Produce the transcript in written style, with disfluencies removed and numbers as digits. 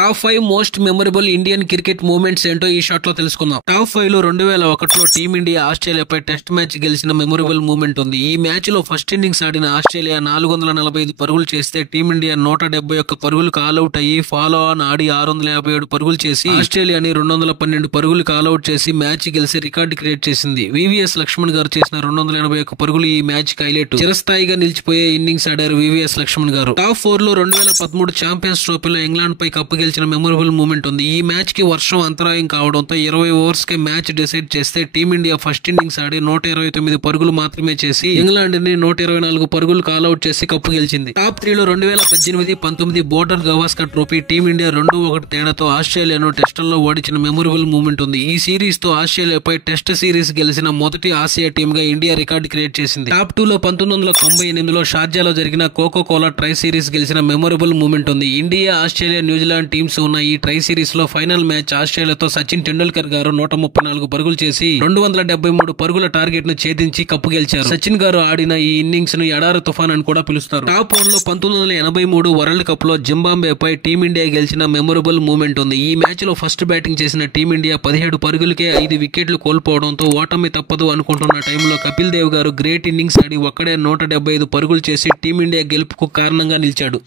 Top 5 most memorable Indian cricket moments ఏంటో ఈ shot లో తెలుసుకుందాం. టాప్ 5 లో 2001లో టీమిండియా ఆస్ట్రేలియాపై టెస్ట్ మ్యాచ్ గెలిచిన మెమరబుల్ మూమెంట్ ఉంది. ఈ మ్యాచ్ లో ఫస్ట్ ఇన్నింగ్స్ ఆడిన ఆస్ట్రేలియా 445 పరుగులు చేస్తే టీమిండియా 171 పరుగులకు ఆల్అౌట్ అయ్యి ఫాలో ఆన్ ఆడి 657 పరుగులు చేసి ఆస్ట్రేలియాని 212 పరుగులకు ఆల్అౌట్ చేసి మ్యాచ్ గెలిచి రికార్డు క్రియేట్ చేసింది. వివిఎస్ లక్ష్మణ్ గారు చేసిన 281 పరుగులు ఈ మ్యాచ్ కి హైలైట్. చిరస్థాయిగా నిలిచిపోయే ఇన్నింగ్స్ ఆడారు వివిఎస్ లక్ష్మణ్ గారు. టాప్ 4 లో 2013 ఛాంపియన్స్ ట్రోఫీలో ఇంగ్లాండ్ పై కప్పు గెలిచిన మెమరబుల్ మూమెంట్ ఉంది. ఈ మ్యాచ్ కి వర్షం అంతరాయం కావడంతో 20 ఓవర్స్ కే మ్యాచ్ డిసైడ్ చేస్తే టీమిండియా ఫస్ట్ ఇన్నింగ్స్ ఆడి 129 పరుగులు మాత్రమే చేసి ఇంగ్లాండ్ ని 124 పరుగులు కాల్అౌట్ చేసి కప్పు గెలిచింది. టాప్ 3 లో 2018, 19 బోర్డర్ గవాస్కర్ ట్రోఫీ టీమిండియా 2-1 తేడాతో ఆస్ట్రేలియాను టెస్టుల్లో ఓడించిన మెమరబుల్ మూమెంట్ ఉంది. ఈ సిరీస్ తో ఆస్ట్రేలియాపై టెస్ట్ సిరీస్ గెలిచిన మొదటి ఆసియా టీమ్ గా ఇండియా రికార్డు క్రియేట్ చేసింది. టాప్ 2 లో 1998లో షార్జాలో జరిగిన కోకో కోలా ట్రై సిరీస్ గెలిచిన మెమరబుల్ మూమెంట్ ఉంది. ఇండియా, ఆస్ట్రేలియా, న్యూజిలాండ్ టీమ్స్ ఉన్న ఈ ట్రై సిరీస్ లో ఫైనల్ మ్యాచ్ ఆస్ట్రేలియాతో సచిన్ టెండూల్కర్ గారు 134 పరుగులు చేసి 273 పరుగుల టార్గెట్ ను ఛేదించి కప్పు గెలిచారు. సచిన్ గారు ఆడిన ఈ ఇన్నింగ్స్ ను ఎడారి తుఫాన్ అని కూడా పిలుస్తారు. టాప్ 1 లో 1983 వరల్డ్ కప్ లో జింబాబ్వే పై టీమిండియా గెలిచిన మెమరబుల్ మూమెంట్ ఉంది. ఈ మ్యాచ్ లో ఫస్ట్ బ్యాటింగ్ చేసిన టీమిండియా 17 పరుగులకే 5 వికెట్లు కోల్పోవడంతో ఓటమి తప్పదు అనుకుంటున్న టైంలో కపిల్ దేవ్ గారు గ్రేట్ ఇన్నింగ్స్ ఆడి ఒక్కడే 175 పరుగులు చేసి టీమిండియా గెలుపుకు కారణంగా నిలిచాడు.